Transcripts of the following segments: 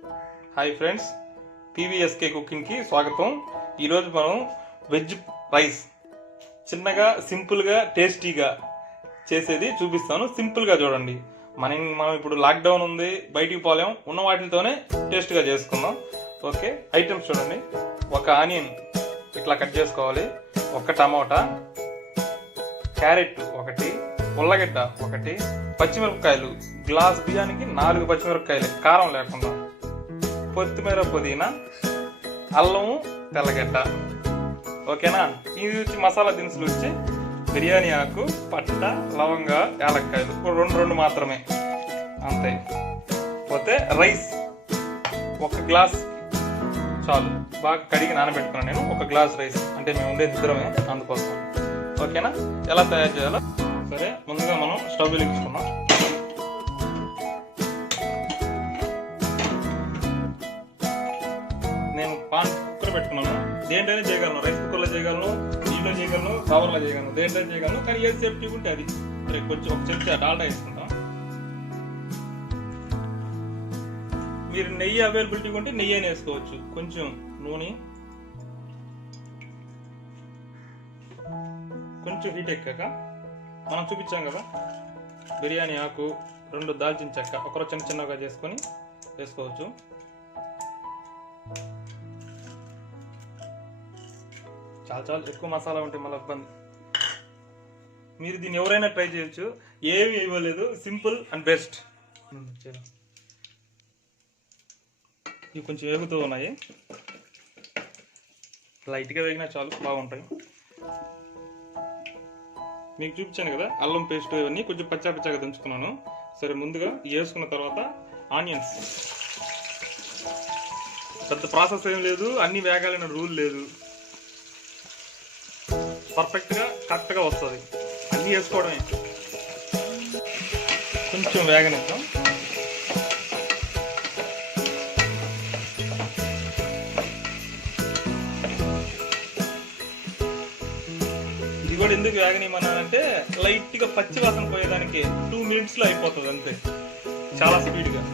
Hi friends, PVSK కుకింగ్కి స్వాగతం. ఈరోజు మనం వెజ్ రైస్ చిన్నగా సింపుల్గా టేస్టీగా చేసేది చూపిస్తాను. సింపుల్గా చూడండి. మనం ఇప్పుడు లాక్డౌన్ ఉంది, బయటికి పోలేం, ఉన్న వాటితోనే టేస్ట్గా చేసుకుందాం. ఓకే, ఐటమ్స్ చూడండి. ఒక ఆనియన్ ఇట్లా కట్ చేసుకోవాలి, ఒక టమోటా, క్యారెట్ ఒకటి, ఉల్లగడ్డ ఒకటి, పచ్చిమిరపకాయలు గ్లాస్ బియ్యానికి 4 పచ్చిమిరపకాయలు కారం లేకుండా, కొత్తిమీర, పుదీనా, అల్లము, తెల్లగడ్డ. ఓకేనా? ఇది వచ్చి మసాలా దినుసులు వచ్చి బిర్యానీ ఆకు, పట్ట, లవంగ, యాలక్కాయలు రెండు మాత్రమే, అంతే. పోతే రైస్ ఒక గ్లాస్ చాలు, బాగా కడిగి నానబెట్టుకున్నాను నేను. ఒక గ్లాస్ రైస్ అంటే మేము ఉండేది ఇద్దరమే, అందుకోసం. ఓకేనా? ఎలా తయారు చేయాలో సరే, ముందుగా మనం స్టవ్ వెలిగించుకున్నాం. నేను పాన్ కుక్కర్ పెట్టుకున్నాను. దేంట్లోనే చేయగలను, రైస్ కుక్కర్లో చేయగలను, నీళ్ళలో చేయగలను, కవర్లో చేయగలను, దేంట్లో చేయగలను. కానీ ఏది సేఫ్టీ ఉంటే అది. సరే, కొంచెం ఒక చెంచా డాల్డా వేసుకుంటాం. మీరు నెయ్యి అవైలబిలిటీ ఉంటే నెయ్యి అయినా వేసుకోవచ్చు. కొంచెం నూనె, కొంచెం హీట్ ఎక్కాక మనం చూపించాం కదా బిర్యానీ ఆకు, 2 దాల్చిన చెక్క, ఒకరో చిన్నగా చేసుకొని వేసుకోవచ్చు. చాలా ఎక్కువ మసాలా ఉంటే మళ్ళీ ఇబ్బంది. మీరు దీన్ని ఎవరైనా ట్రై చేయొచ్చు, ఏమి ఇవ్వలేదు, సింపుల్ అండ్ బెస్ట్. ఇవి కొంచెం వేగుతూ ఉన్నాయి, లైట్గా వేగినా చాలు, బాగుంటాయి. మీకు చూపించాను కదా అల్లం పేస్ట్, ఇవన్నీ కొంచెం పచ్చాగా దంచుకున్నాను. సరే, ముందుగా వేసుకున్న తర్వాత ఆనియన్స్. పెద్ద ప్రాసెస్ ఏం లేదు, అన్ని వేగాలన్న రూల్ లేదు, పర్ఫెక్ట్గా కరెక్ట్గా వస్తుంది. అన్నీ వేసుకోవడమే. కొంచెం వేగనిద్దాం. ఇది కూడా ఎందుకు వేగనిమన్నానంటే లైట్గా పచ్చి వాసన పోయేదానికి 2 minutesలో అయిపోతుంది, అంతే. చాలా స్పీడ్గా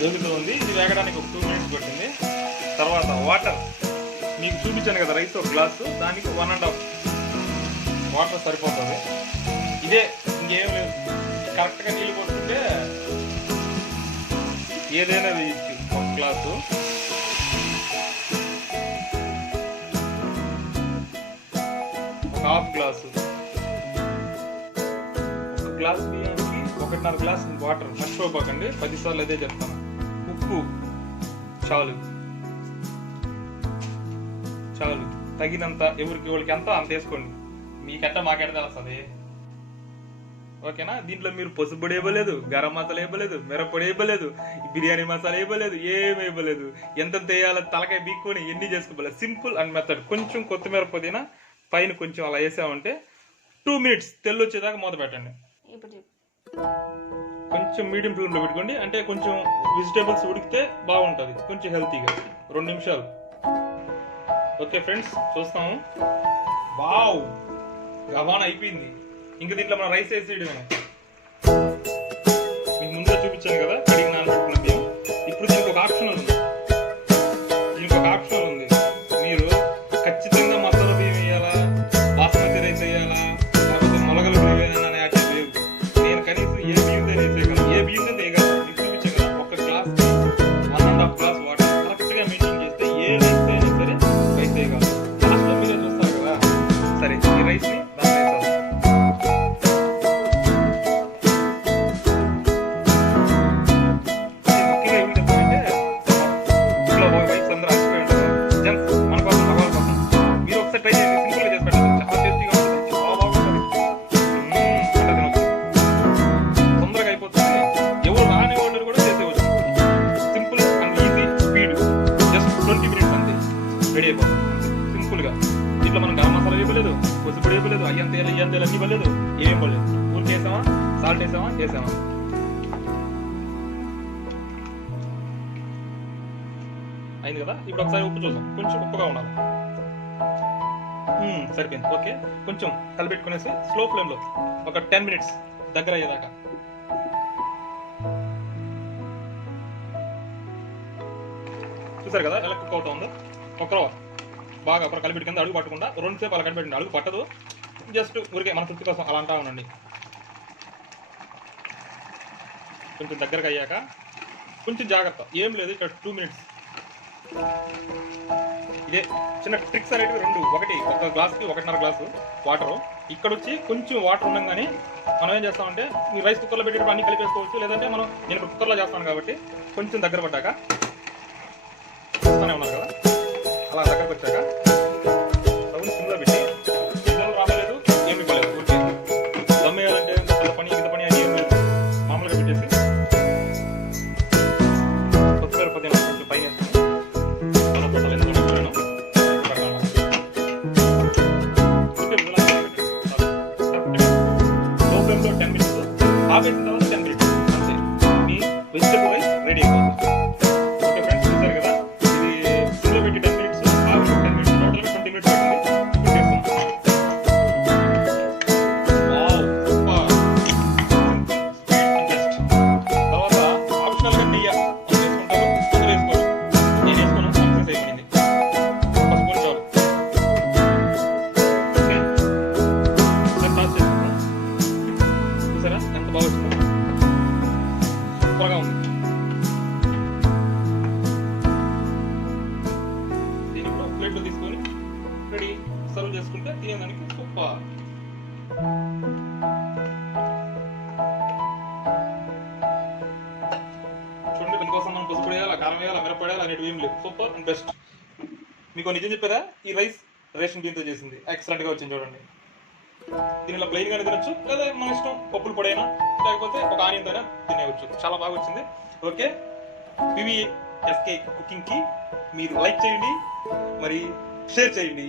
వేగుతూ ఉంది. ఇది వేగడానికి ఒక 2 minutes పట్టింది. తర్వాత వాటర్ మీకు చూపించాను కదా, రైస్ ఒక గ్లాసు, దానికి 1.5 వాటర్ సరిపోతుంది. ఇదే, ఇంకేం లేదు. కరెక్ట్గా నీళ్ళు పోతుంటే ఏదైనా వేయచ్చు. ఒక గ్లాసు, ఒక హాఫ్ గ్లాసు, ఒక గ్లాస్ బియ్యానికి 1.5 గ్లాస్ వాటర్. మర్చిపోకండి, 10 సార్లు అదే చెప్తాను. ఉప్పు చాలు, తగినంత, ఎవరికి ఎంత అంత వేసుకోండి. మీకెట్ట మాకెట్ట తెలుస్తుంది. ఓకేనా? దీంట్లో మీరు పసుపొడి ఇవ్వలేదు, గరం మసాలా ఇవ్వలేదు, మిరప్పొడి ఇవ్వలేదు, బిర్యానీ మసాలా ఇవ్వలేదు, ఏమి ఇవ్వలేదు. ఎంత వేయాలో తలకాయ బీక్కొని ఎన్ని చేసుకోలేదు. Simple and method. కొంచెం కొత్తిమీర, పుదీనా పైన కొంచెం అలా వేసామంటే 2 minutes తెల్లొచ్చేదాకా మూత పెట్టండి. కొంచెం మీడియం ఫ్లేమ్లో పెట్టుకోండి, అంటే కొంచెం వెజిటేబుల్స్ ఉడికితే బాగుంటుంది, కొంచెం హెల్తీగా. 2 నిమిషాలు. ఓకే ఫ్రెండ్స్, చూస్తాము. వావ్, గవాన్ అయిపోయింది. ఇంకా దీంట్లో మనం రైస్ వేసేయడమే. మీకు ముందుగా చూపించాను కదా కడిగి నానబెట్టుకున్న బియ్యం. ఇప్పుడు దీనికి ఒక ఆప్షన్ ఉంది. మీరు ఖచ్చితంగా మసాలా బియ్యం వేయాలా, బాస్మతి రైస్ వేయాలా, లేకపోతే మొలగల బియ్యం వేయాలా అనే ఆప్షన్ లేదు. నేను కనీసం ఏ బియ్యంతో వేసేయగలను, ఏ బియ్యంతో వేయగలను. మీకు చూపించాను కదా, ఒక గ్లాస్ 1.5 గ్లాస్ వాటర్ కరెక్ట్గా మెయింటైన్ చేస్తే ఏ రైస్ అయినా సరే రైస్ వేయగలరు. లాస్ట్లో మీరే చూస్తారు కదా. సరే, ఈ రైస్ని దాంట్లో వేసాం. రెడీ అయిపోతుంది సింపుల్గా. దీంట్లో మనం గరం మసాలా ఇవ్వలేదు, పసుపుడి ఇవ్వలేదు, అయ్యంతేలు అన్నీ ఇవ్వలేదు, ఏమేం ఇవ్వలేదు. ఊరికి వేసామా, సాల్ట్ వేసామా. అయింది కదా. ఇప్పుడు ఒకసారి ఉప్పు చూద్దాం. కొంచెం ఉప్పుగా ఉండాలి. సరిపోయింది. ఓకే, కొంచెం కలిపెట్టుకునేసి స్లో ఫ్లేమ్లో ఒక 10 minutes దగ్గర అయ్యేదాకా. చూసారు కదా ఎలా కుక్ అవుతుందో. ఒకరు బాగా ఒకరు కలిపెట్టి కింద అడుగు పట్టకుండా 2 సేపు అలా కలిపెట్టండి, అడుగు పట్టదు, జస్ట్ ఊరికే మన తృప్తి కోసం అలా అంటా ఉండండి. కొంచెం దగ్గరగా అయ్యాక కొంచెం జాగ్రత్త, ఏం లేదు ఇక్కడ 2 మినిట్స్. ఇదే చిన్న ట్రిక్స్ అనేటివి 2, ఒకటి ఒక గ్లాస్కి 1.5 గ్లాసు వాటరు. ఇక్కడ వచ్చి కొంచెం వాటర్ ఉండగానే మనం ఏం చేస్తామంటే మీ రైస్ కుక్కర్లో పెట్టేటప్పుడు అన్ని కలిపేసుకోవచ్చు, లేదంటే నేను ఇప్పుడు కుక్కర్లో చేస్తాను కాబట్టి కొంచెం దగ్గర పడ్డాక చూస్తూనే ఉన్నారు కదా, అలా దగ్గరకు వచ్చాక స్టవ్ సిమ్లో పెట్టి ఇద్దరు రాలేదు ఏమి ఇవ్వలేదు, ఊరికే దమ్ వేయాలంటే పెద్ద పని ఇంత పని అని ఏం లేదు, మామూలుగా పెట్టేసి కొత్తిమీర పదిహేను కొంచెం పైన వేసుకుని అలా పెట్టాలి. లో ఫ్లేమ్లో 10 మినిట్స్ ఆపేసిన తర్వాత 10 మినిట్స్ అంతే, మీ వెజిటబుల్ రైస్ రెడీ అయిపోతుంది. ఓకే ఫ్రెండ్స్, చూసారు కదా, ఇది సిమ్లో పెట్టి 10 మినిట్స్, ఆపేసి 10 మినిట్స్, టోటల్గా 20 మినిట్స్ పట్టింది. ఇప్పుడు చేస్తాం. Wow, super, best. తర్వాత ఆప్షనల్గా నెయ్యి వేసుకుంటారు, కొందరు వేసుకోరు, నేను వేసుకోను, సక్సెస్ అయిపోయింది. ఒక స్పూన్ చాలు. ఓకే, టాస్ చేసుకుంటాం. చూసారా ఎంత బాగా వచ్చిందో, సూపర్గా ఉంది. దీన్ని కూడా ప్లేట్లో తీసుకొని రెడీ సర్వ్ చేసుకుంటే తినేదానికి సూపర్. చూడండి, దీనికోసం మనం పసుపు వేయాలి, కారం వేయాలి, మిరప వేయాలి అనేటివి ఏం లేవు. Super and best. మీకు నిజం చెప్పారా, ఈ రైస్ రేషన్ బియ్యంతో చేసింది, ఎక్సలెంట్గా వచ్చింది. చూడండి, దీని ఇలా ప్లెయిన్గానే తినొచ్చు, లేదా మన ఇష్టం పప్పులు పొడైనా, లేకపోతే ఒక ఆనియన్తో అయినా తినేయచ్చు. చాలా బాగా వచ్చింది. ఓకే, PVSK కుకింగ్కి మీరు లైక్ చేయండి, మరి షేర్ చేయండి.